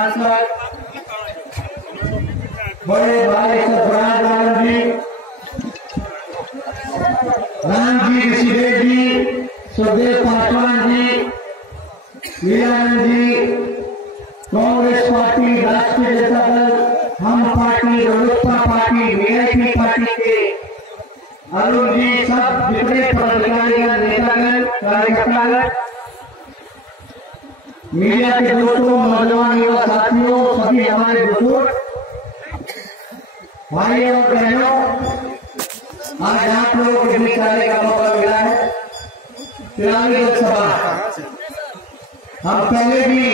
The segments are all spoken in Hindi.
सांसद बड़े भाई सतराज राम जी ऋषिदेव जी, सुखदेव पासवान जी, लीलानंद जी, कांग्रेस पार्टी, राष्ट्रीय जनता दल, हम party, Lok Sabha party, VIP party के अरुण जी, सब जितने पदाधिकारीगण, नेतागण, कार्यकर्तागण, मीडिया के दोस्तों, नौजवान युवा साथियों, सभी हमारे बुजुर्ग भाइयों और बहनों, आज आप लोगों के बीच आने का मौका मिला है। चुनावी लोकसभा हम पहले भी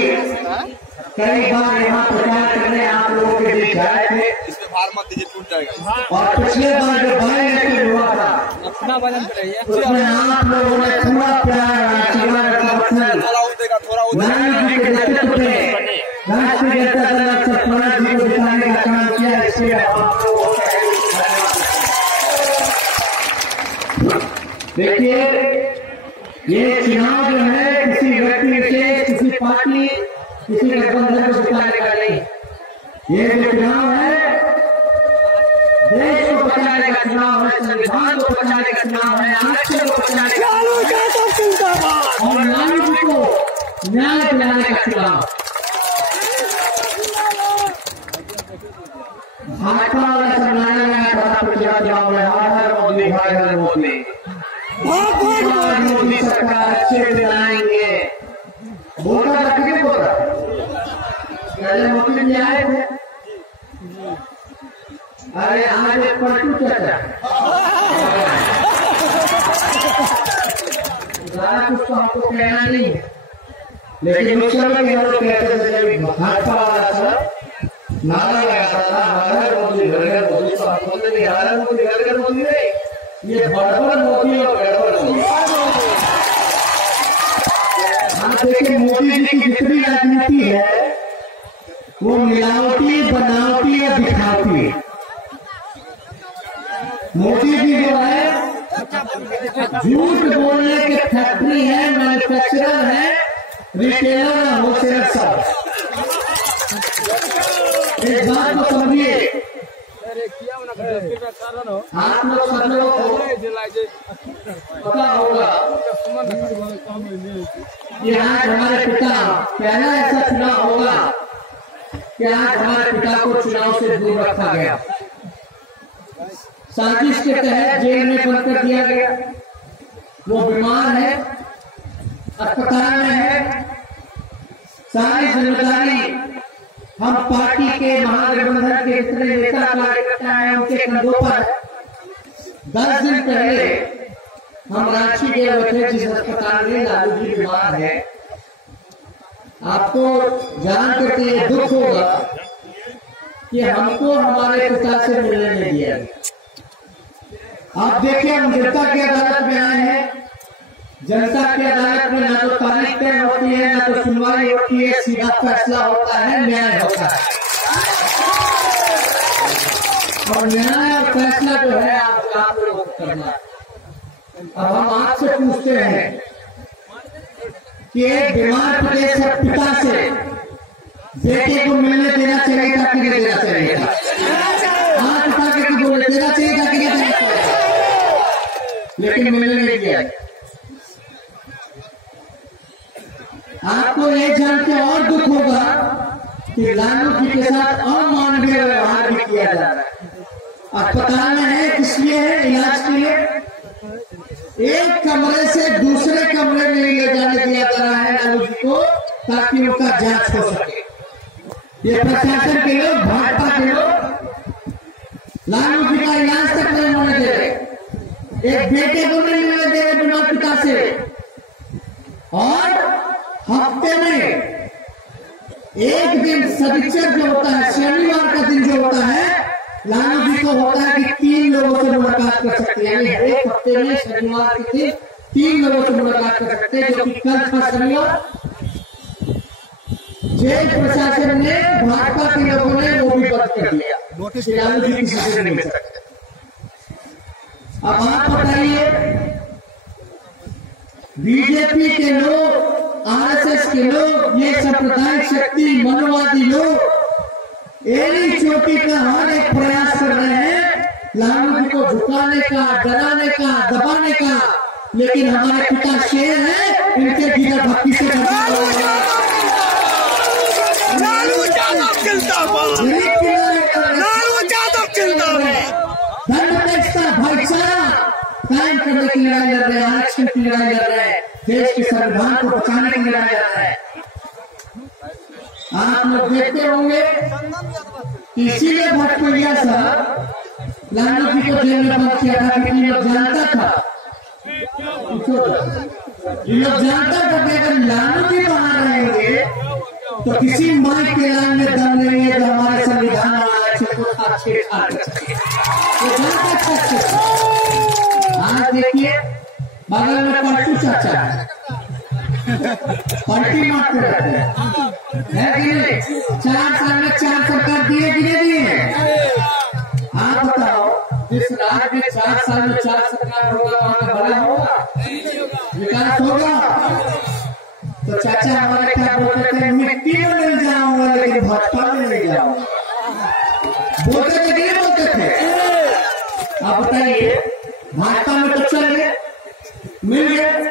कई बार यहाँ प्रचार करने आप लोगों के बीच आए थे, और पिछले बार जो बाई इलेक्शन हुआ था उसमें आप लोगों ने पूरा प्यार, आशीर्वाद, समर्थन नारायण जी के नेतृत्व में राष्ट्रीय जनता दल सतराज जी को जिताने का काम किया। इसलिए आप लोगों को देखिए, ये चुनाव जो है किसी व्यक्ति विशेष, किसी पार्टी, किसी गठबंधन को जिताने का नहीं, ये जो चुनाव है देश को बचाने का चुनाव है, संविधान को बचाने का चुनाव है, आरक्षण को बचाने का और लालू जी को न्याय दिलाने का चुनाव। भाजपा वाला समझाया गया बड़ा प्रचार जाओ है, हर मोदी, हर मोदी, मोदी सरकार अच्छे दिलाएंगे, बोला रखेंगे, बोला पहले मोदी जी आए थे। अरे आज एक पलटू चाचा सारा कुछ तो हमको कहना नहीं है, लेकिन उस समय के लोग कहते थे भाजपा वाला सब नारा लगाता था, हर मोदी घर मोदी, तो आप बोलते थे हर मोदी घर मोदी नहीं, ये बड़बड़ मोदी और गड़बड़ मोदी। हाँ देखिए, मोदी जी की जितनी राजनीति है वो मिलावटी, बनावटी और दिखावटी। मोदी जी जो है झूठ बोलने के फैक्ट्री है, मैन्युफैक्चरर है, रिटेलर और होलसेलर सब। एक बात को समझिए, आप लोग सब लोगों को पता होगा कि आज हमारे पिता, पहला ऐसा चुनाव होगा कि आज हमारे पिता को चुनाव से दूर रखा गया, साजिश के तहत जेल में बंद कर दिया गया। वो बीमार है, अस्पताल में है, सारी जिम्मेदारी हम पार्टी के महागठबंधन के जितने नेता कार्यकर्ता हैं उनके कंधों पर। 10 दिन पहले हम रांची गए हुए थे, जिस अस्पताल में लालू जी बीमार है। आपको जान करके ये दुख होगा कि हमको हमारे पिता से मिलने नहीं दिया। आप देखिए, हम जनता की अदालत में आए हैं, जनता की अदालत में ना तो तारीख तय होती है, ना तो सुनवाई होती है, सीधा फैसला होता है, न्याय होता है। और न्याय और फैसला जो है आप लोगों को करना है। अब हम आपसे पूछते हैं कि एक बीमार पिता से बेटे को मिलने देना चाहिए था कि नहीं देना चाहिए था? हाथ उठा के बोले देना चाहिए था कि नहीं देना चाहिए, लेकिन मिलने नहीं दिया। आपको ये जान के और दुख होगा कि लालू जी के साथ अमानवीय व्यवहार भी किया जा रहा है। अस्पताल में है, किस लिए है? इलाज के लिए। एक कमरे से दूसरे कमरे में ले जाने दिया जा रहा है लालू जी को, ताकि उनका जांच हो सके। ये प्रशासन के लोग, भाजपा के लोग लालू जी का इलाज तक नहीं होने दे रहे, एक बेटे को नहीं मिलने दे रहे बीमार पिता से। और हफ्ते में एक दिन शनिचर जो होता है, शनिवार का दिन जो होता है, लालू जी को होता है कि 3 लोगों से मुलाकात कर सकते हैं। यानी एक हफ्ते में शनिवार के दिन 3 लोगों से मुलाकात कर सकते हैं, जो कि कल था शनिवार। जेल प्रशासन ने, भाजपा के लोगों ने वो भी बंद कर दिया, नोटिस लालू जी किसी से नहीं मिल सकते। अब आप बताइए, बीजेपी के लोग आरएसएस के लोग, ये सांप्रदायिक शक्ति मनोवादी लोग एड़ी चोटी का हर एक प्रयास कर रहे हैं लालू जी को झुकाने का, डराने का, दबाने का। लेकिन हमारे पिता शेर है, इनके भीतर भक्ति से भाईचारा कायम करने की लड़ाई लड़ रहे हैं, आरक्षण की लड़ाई लड़ रहे हैं, देश के संविधान को बचाने की लड़ाई लड़ रहे हैं। आप लोग देखते होंगे, इसीलिए भटकोइया साहब लालू जी को जेल में बंद किया था, क्योंकि लोग जानता था कि अगर लालू जी बाहर रहेंगे तो किसी माई के लाइन में दम नहीं है जो हमारे संविधान आरक्षण को आज देखिए बगल में पलटू चाचा है, पार्टी मारते रहते हैं कि नहीं? 4 साल में 4 सरकार दिए दिए। आप बताओ, जिस राज्य में 4 साल में 4 सरकार होगा वहां का भला होगा, विकास होगा? तो चाचा हमारे क्या बोलते थे, मिट्टी में मिल जाऊंगा लेकिन भाजपा में नहीं जाऊंगा। बोलते थे नहीं बोलते थे? आप बताइए, भाजपा में तो चल गए, मिल गए,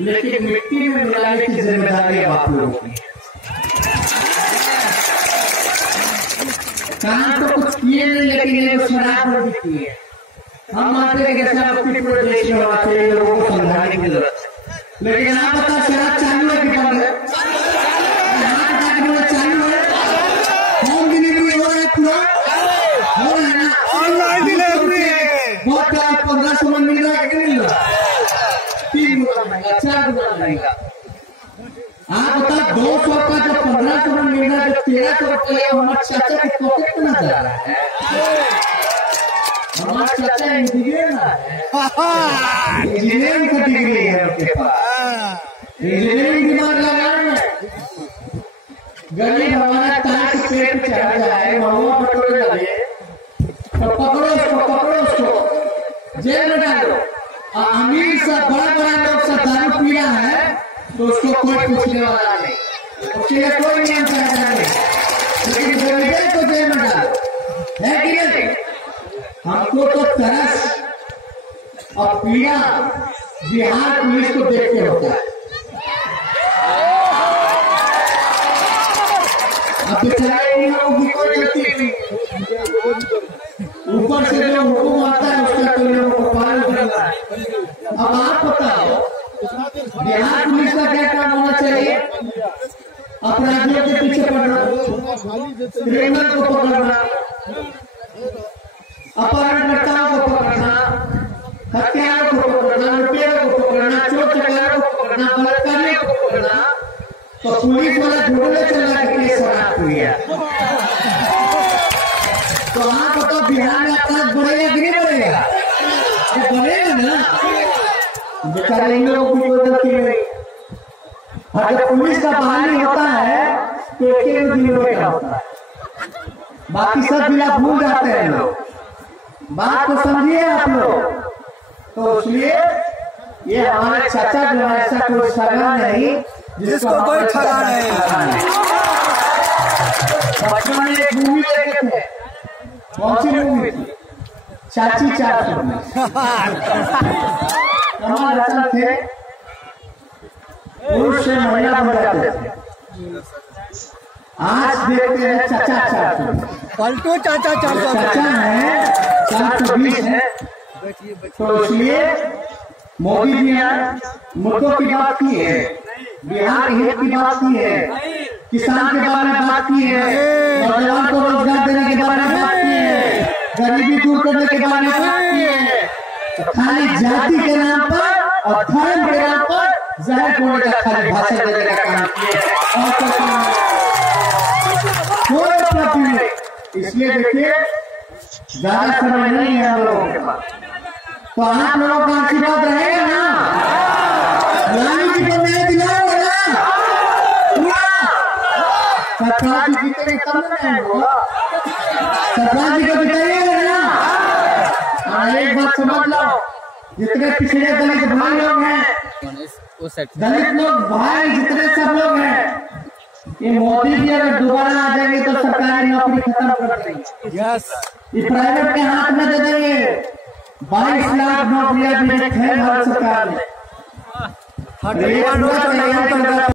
लेकिन मिट्टी में मिलाने की जिम्मेदारी अब आप लोगों की। काम तो कुछ किए नहीं, लेकिन ये शराब भी किए। हम मानते हैं कि ऐसा मुक्ति पूरे देश में होना चाहिए, लोगों को समझाने की जरूरत है। लेकिन आप बता, शराब चालू है कि बंद है? चालू है, होम डिलीवरी हो रहा है, पूरा हो रहा है ना? ऑनलाइन डिलीवरी बहुत 1500 में मिल रहा है कि नहीं मिल रहा? 3 गुना महंगा, 4 गुना महंगा। आप बता, 200 का जो 1500 में मिल रहा है, जो 1300 रुपये हमारे चाचा के पॉकेट में ना जा रहा है। हमारा चाचा इंजीनियर है, इंजीनियरिंग का डिग्री है उनके पास, इंजीनियरिंग दिमाग लगाना है। गरीब हमारा ताक पेट पे चढ़ जाए, महुआ बटोरे लगे तो पकड़ो उसको जेल में डालो। अमीर सा बड़ा लोग सा दारू पी रहा है तो उसको कोई पूछने वाला नहीं, उसके लिए कोई नियम चाहता नहीं, लेकिन गरीब को जेल में डालो, है कि नहीं? हमको तो तरस और पीड़ा बिहार पुलिस को देख के होता है। अब बेचारे लोगों की कोई गलती नहीं, ऊपर से जो हुक्म आता है उसका तो लोगों को पालन करना है। अब आप बताओ, बिहार पुलिस का क्या काम होना चाहिए? अपराधियों के पीछे पड़ना, क्रिमिनल को पकड़ना, अपहरणकर्ताओं को पकड़ना, हत्यारों को पकड़ना, लुटेरों को पकड़ना, चोर चकारों को पकड़ना, बलात्कारियों को पकड़ना। तो पुलिस वाला ढूंढने चला कि शराब हुई है। तो आप बताओ, बिहार में अपराध बढ़ेगा कि नहीं बढ़ेगा? बढ़ेगा ना। बेचारे इन लोगों की कोई गलती नहीं। जब पुलिस का बहाली होता है तो एक दिन का होता है, बाकी सब जिला भूल जाते हैं लोग। बात को समझिए आप लोग। तो इसलिए ये हमारे चाचा जो है, ऐसा कोई सगा नहीं जिसको कोई ठगा नहीं। बचपन में एक मूवी देखे थे, कौन सी मूवी थी? चाची चाचू में कमल हसन थे, पुरुष से महिला बन जाते थे। आज देखते हैं चाचा चाचू, पलटू चाचा चाचा है 420 है। तो इसलिए मोदी जी ने मुद्दों की बात की है, बिहार हित की बात की है, किसान के बारे में बात की है, नौजवान को रोजगार देने के बारे में बात की है, गरीबी दूर करने के बारे में बात की है। तो खाली जाति के नाम पर और धर्म के नाम पर जहर बोलने का, खाली भाषण देने का काम किया और कोई उपलब्धि नहीं। इसलिए देखिए, ज्यादा समय नहीं है हम लोगों के पास, तो आप लोगों का आशीर्वाद रहेगा ना? लालू जी को मैं दिलाऊंगा ना पूरा। सरकार जी जीतेंगे तब ना होगा, सरकार जी को जिताइएगा ना। एक बात समझ लो, जितने पिछड़े दलित भाई लोग हैं दलित लोग भाई जितने सब लोग हैं, ये मोदी जी अगर दोबारा आ जाएंगे तो सरकारी नौकरी खत्म कर देंगे। यस, ये प्राइवेट के हाथ में दे देंगे। 22 लाख नौकरियां दी है भारत सरकार ने।